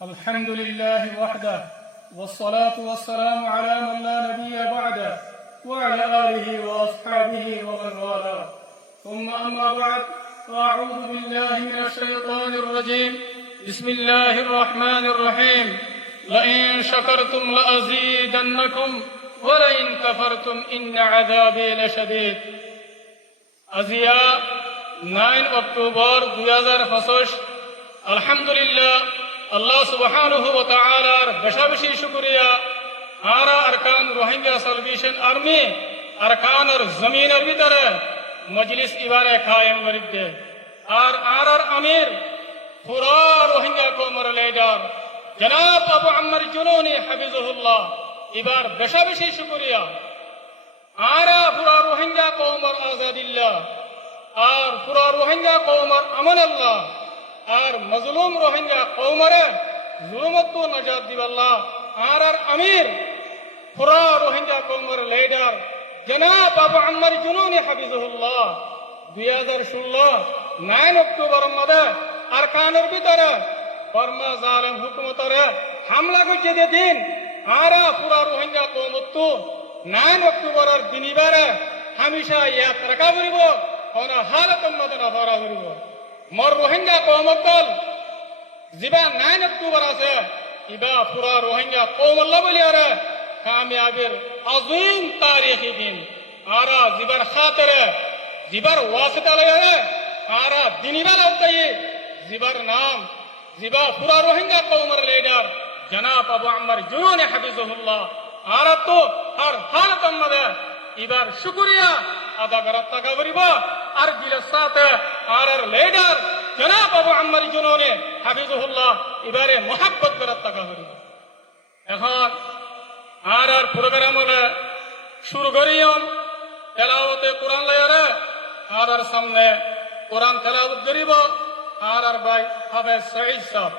الحمد لله وحده والصلاة والسلام على من لا نبي بعده وعلى آله وأصحابه ومن والاه ثم أما بعد فأعوذ بالله من الشيطان الرجيم بسم الله الرحمن الرحيم لئن شكرتم لأزيدنكم ولئن كفرتم إن عذابي لشديد আজিয়া 9 October 2025 আলহামদুলিল্লাহ আল্লাহ সুবহানাহু ওয়া তাআলার বেশি শুকরিয়া আরা আরকান রোহিঙ্গা সালভেশন আর্মি আরকানের জমিনের ভিতরে মজলিস ইবারে কায়েম করিতে আর আরার আমির পুরা রোহিঙ্গা কওমের লিডার জনাব আবু আম্মার জুনুনি হাফিজাহুল্লাহ এবার বেশি শুকরিয়া আরা পুরা রোহিঙ্গা কওমের আজাদিল্লাহ আর পুরা রোহিঙ্গা কওমের আমান আল্লাহ আর মজলুম রোহিঙ্গা কওমরে জুলুমত নাজাত দিবাল্লাহ আর আমির পুরা রোহিঙ্গা কওমের লিডার জনাব আবু আম্মার জুনুনি হাফিজাহুল্লাহ 2016 9 অক্টোবর মধ্যে আরকানের ভিতরে বর্মা জালিম হুকুমতরে হামলা করছে দিন আরা পুরা রোহিঙ্গা কওমত 9 অক্টোবরের দিনিবারে হামেশা ইয়াদ রাখা করিব কোন হালতের মধ্যে নফরা করিব মর রোহিঙ্গা কওমকল জিবা 9 অক্টোবর আছে ইবা পুরা রোহিঙ্গা কওমল্লা বলিয়ারে কামিয়াবের আযীম তারিখী দিন আরা জিবার খাতিরে জিবার ওয়াসিতা লয়ারে আরা দিনিবার আওতায়ে জিবার নাম জিবা পুরা রোহিঙ্গা কওমের লিডার জনাব আবু আম্মার জুনুনি হাফিজাহুল্লাহ আরা তো আর হালতের মধ্যে এবার শুকরিয়া আদা করার টাকা করিব আর দিলের সাথে আর লিডার জনাব আবু আম্মার জুনুনি হাফিজাহুল্লাহ এবারে মোহাব্বত করার টাকা করিব এখন আর প্রোগ্রাম হলে শুরু করিয়ম তেলাওয়াতে কোরআন লয়ারে আর সামনে কোরআন তেলাওয়াত করিব আর ভাই হাফেজ সঈদ সাহেব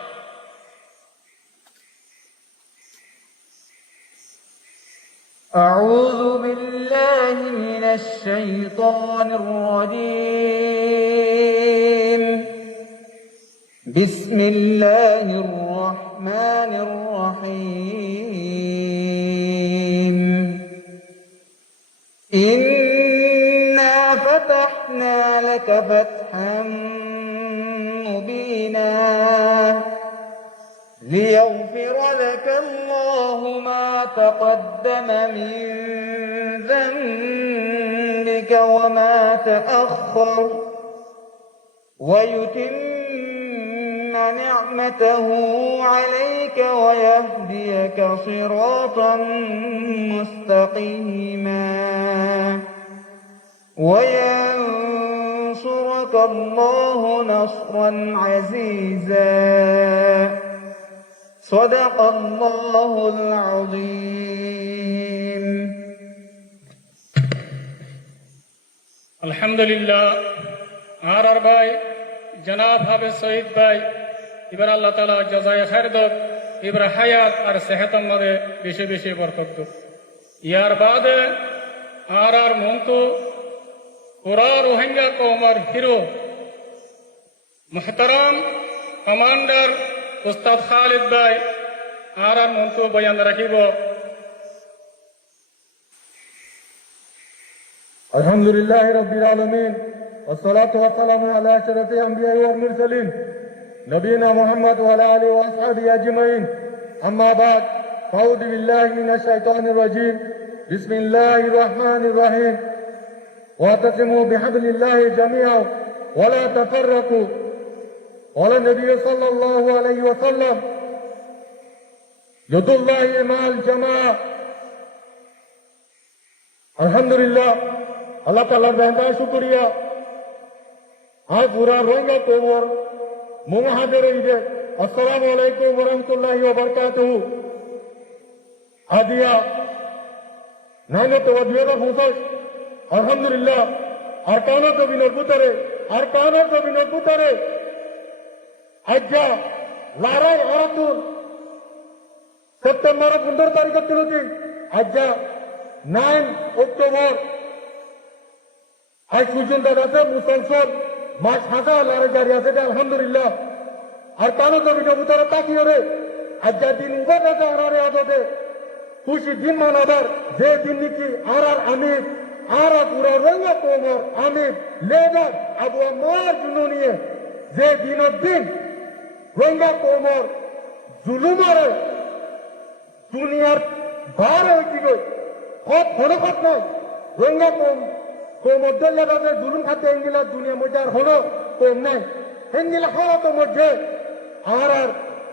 أعوذ بالله من الشيطان الرجيم بسم الله الرحمن الرحيم إنا فتحنا لك فتحا مبينا ليغفر لك الله ما تقدم من ذنبك وما تأخر ويتم نعمته عليك ويهديك صراطا مستقيما وينصرك الله نصرا عزيزا صدق الله العظيم আলহামদুলিল্লাহ আর ভাই জনাব হাফেজ সঈদ ভাই এবার আল্লাহ তাআলা জাযায়ে খায়ের দাও এবার হায়াত আর সেহতের মধ্যে বেশি বরকত দাও ইয়ার বাদে আর মন্তু পুরা রোহিঙ্গা কওমের হিরো মুহতারাম কমান্ডার উস্তাদ খালিদ ভাই আর মন্তু বয়ান রাখিব আলহামদুলিল্লাহ রাব্বিল আলামিন والصلاه والسلام على اشرف الانبياء والمرسلين نبينا محمد وعلى اله واصحابه اجمعين اما بعد فاعوذ بالله من الشيطان الرجيم بسم الله الرحمن الرحيم واعتصموا بحبل الله جميعا ولا تفرقوا قال النبي صلى الله عليه وسلم يد الله مع الجماعه الحمد لله আল্লাহ তাআলার বেহদায় শুকরিয়া আজ পুরা রোহিঙ্গা কওমের মুহাজির ঈদে আসসালামু আলাইকুম ওয়া রাহমাতুল্লাহি ওয়া বারাকাতুহু হাদিয়া নাইনে তো ওয়াদিয়া হোসাই আলহামদুলিল্লাহ আরকানের জমিনের ভিতরে আজ্জা লারাই আরাতুল সেপ্টেম্বর 15 তারিখে তুলছি আজ্জা 9 অক্টোবর আজ পর্যন্ত আছে মুসলসল মাস হাসা লড়াই জারি আছে আলহামদুলিল্লাহ আর কারো জমিনের ভিতরে তাকিয়ে রে আজ্জা দিন উবাদাতে আরারে আদতে খুশি দিন মানাবার যে দিন নাকি আরার আমির আরা পুরা রঙ্গা কোমর আমির লেদার আবু আমার জুনু নিয়ে যে দিনের দিন রঙ্গা কোমর জুলুমারে দুনিয়ার ভার হয়েছিল সব হনকত নয় রঙ্গা কোমর দল্লাদাতে জুলুম খাতে এঙ্গিলা দুনিয়া মধ্যে আর হলো কম নাই হেঙ্গিলা হলো মধ্যে আর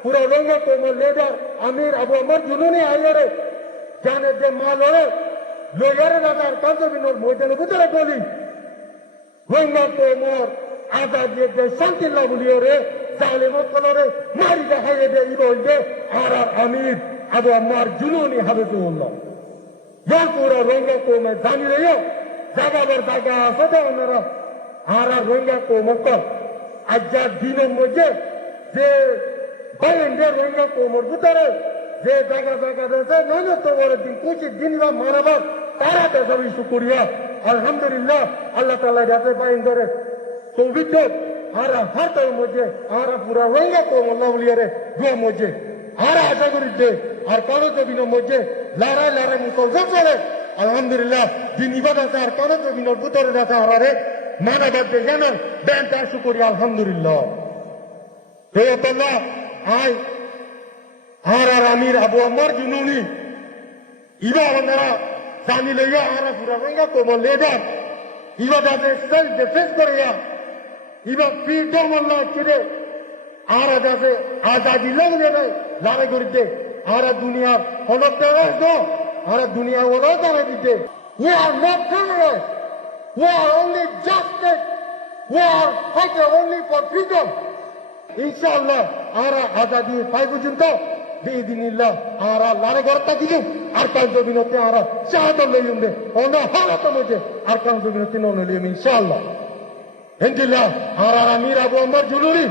পুরা রঙ্গা কোমর লেদার আমির আবু আমার জুনু নিয়ে আইয়ারে জানে যে মা লড়ে লইয়ারে দাদার কান্তবিনোর ময়দানে ভিতরে গলি রঙ্গা কোমর আজাদিয়ে যে শান্তি লাগুলিও রে জালেমত কলরে মারি দেখাইয়ে দে ইবল দে আর আমির আবু আমার জুনুনি হাবিবুল্লাহ ইয়ার পুরা রঙ্গা কোমে জানি রে জাগাবার জায়গা আছে তো ওনারা আর রঙ্গা কোমর কর আজ্জা দিনের মধ্যে যে বাইরে রঙ্গা কোমর ভিতরে যে জায়গা জায়গা রয়েছে নয় তোমার দিন কুচি দিন বা মানাবার তারা তো সবই শুকুরিয়া আলহামদুলিল্লাহ আল্লাহ তাআলা যাতে বাইন ধরে তৌফিক দেন আর হাতের মধ্যে আর পুরা রঙ্গা কোমর লাউলিয়ারে দুয়া মধ্যে আর আশা করি যে আর কালো জমিনের মধ্যে লড়াই লড়াই মুসলমান চলে আলহামদুলিল্লাহ দিন ইবাদত আর কালো জমিনের ভিতরে আছে আরে মানাবার যে জানান ব্যাংকটা শুকুরিয়া আলহামদুলিল্লাহ তোল্লাহ আয় আর আমির আবু আমার জুনুনি ইবা ওনারা জানি লইয়া আর পুরা রঙ্গা কোমর লেদার ইবা যাতে সেলফ ডিফেন্স করিয়া ইবা ফ্রিডম আল্লাহ কিরে আর যাতে আজাদি লাগলে লড়াই করিতে আর দুনিয়ার হলতে তো আর দুনিয়া ওরা দাঁড়াই দিতে we are not terrorists we are only justice we are fighting only for freedom ইনশাআল্লাহ আর আজাদি পাই পর্যন্ত বিদিনিল্লাহ আর লড়াই করতে দিলু আর কাল জমিনতে আর শাহাদত লইম দে অন্য হালত মধ্যে আর কাল জমিনতে নন লইম ইনশাআল্লাহ ইনশাআল্লাহ আর আমির আবু আমার জুলুরি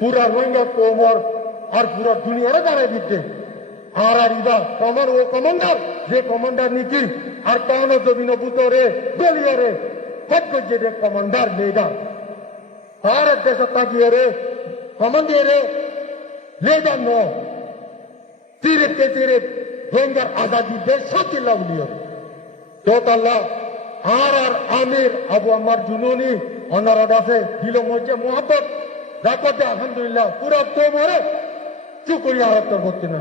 পুরা রঙ্গা কোমর আর পুরা দুনিয়ারে দাঁড়াই দিতে আর ইবা কমর ও কমান্ডার যে কমান্ডার নিকি আর কানো জমিন বুতরে দলিয়রে কত যে কমান্ডার লেডার আর দেশ তাকিয়ে রে কমান্ডারে লেডার নো সিরিপকে সিরিপ রঙ্গার আজাদি দেশ শান্তি লাউলিও তো আল্লাহ আর আমির আবু আমার জুনুনি অনারদ আছে দিল মধ্যে মোহাম্মত রাখতে আলহামদুলিল্লাহ পুরা তোমরে চুকুরি আরত করতে না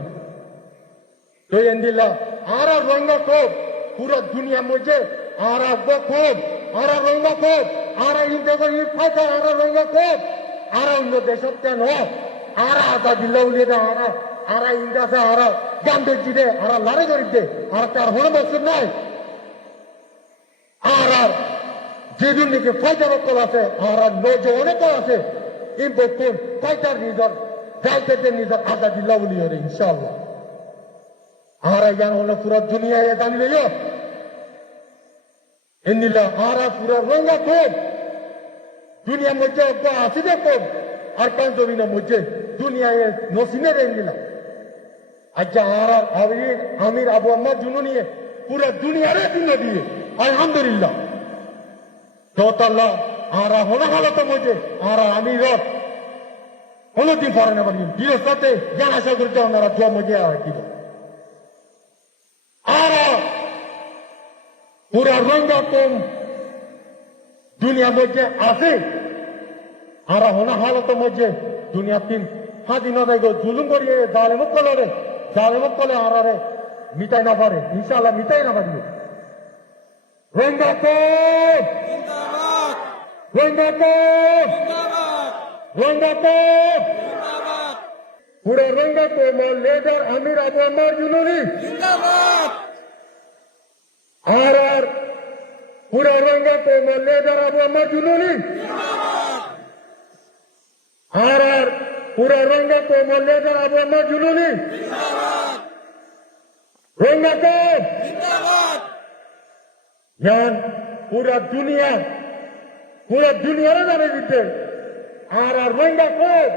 তো এন্দিল্লাহ আর রঙ্গা কোপ পুরা দুনিয়া মধ্যে আর কোপ আর রঙ্গা কোপ আর ইন্ডিয়া ই ফাইটা আর রঙ্গা কোপ আর অন্য দেশত কেন আর আজাদি লাউলিয়া আর ইন্ডিয়া আর গান্ধীজি দে আর লড়াই করিতে আর তার হলো মকসুদ নাই আর যেদিন নাকি ফাইটার কল আছে আর নজওয়ানে কল আছে এই বকুন ফাইটার নিজর যাইতে নিজর আজাদি লাউলিয়া রে ইনশাআল্লাহ আর ইয়ান হলো পুরা দুনিয়া জানি লইও ইন্দিলা আর পুরা রঙ্গা কোপ দুনিয়া মধ্যে আসিবে কোপ আর কান জমিনের মধ্যে দুনিয়ায় নসিনে রেঙ্গিলা আচ্ছা আর আমির আবু আম্মা জুনুনিয়ে পুরা দুনিয়ারে দিন দিয়ে আলহামদুলিল্লাহ তোতাল্লাহ আর হলো হালত মধ্যে আর আমির হলো দিন পরে না পারি বিরোধ সাথে জ্ঞান আশা করতে ওনারা দোয়া মধ্যে দিব আর পুরা রঙ্গা কম দুনিয়া মধ্যে আছে আর হলো হালত মধ্যে দুনিয়া তিন স্বাধীনতায় জুলুম করিয়ে জালেমত কলে আরে মিটাই না পারে ইনশাআল্লাহ মিটাই না পারিবে রঙ্গা কোপ রঙ্গা কোপ রঙ্গা কোপ পুরা রঙ্গা কোপ লেডার আমির আবু আমার জুনুনি আর পুরা রঙ্গা কোপ লেডার আবু আমার জুনুনি আর পুরা রঙ্গা কোপ লেডার আবু আমার জুনুনি রঙ্গা কোপ জান পুরা দুনিয়ারে জানে দিতে আর রঙ্গা কোপ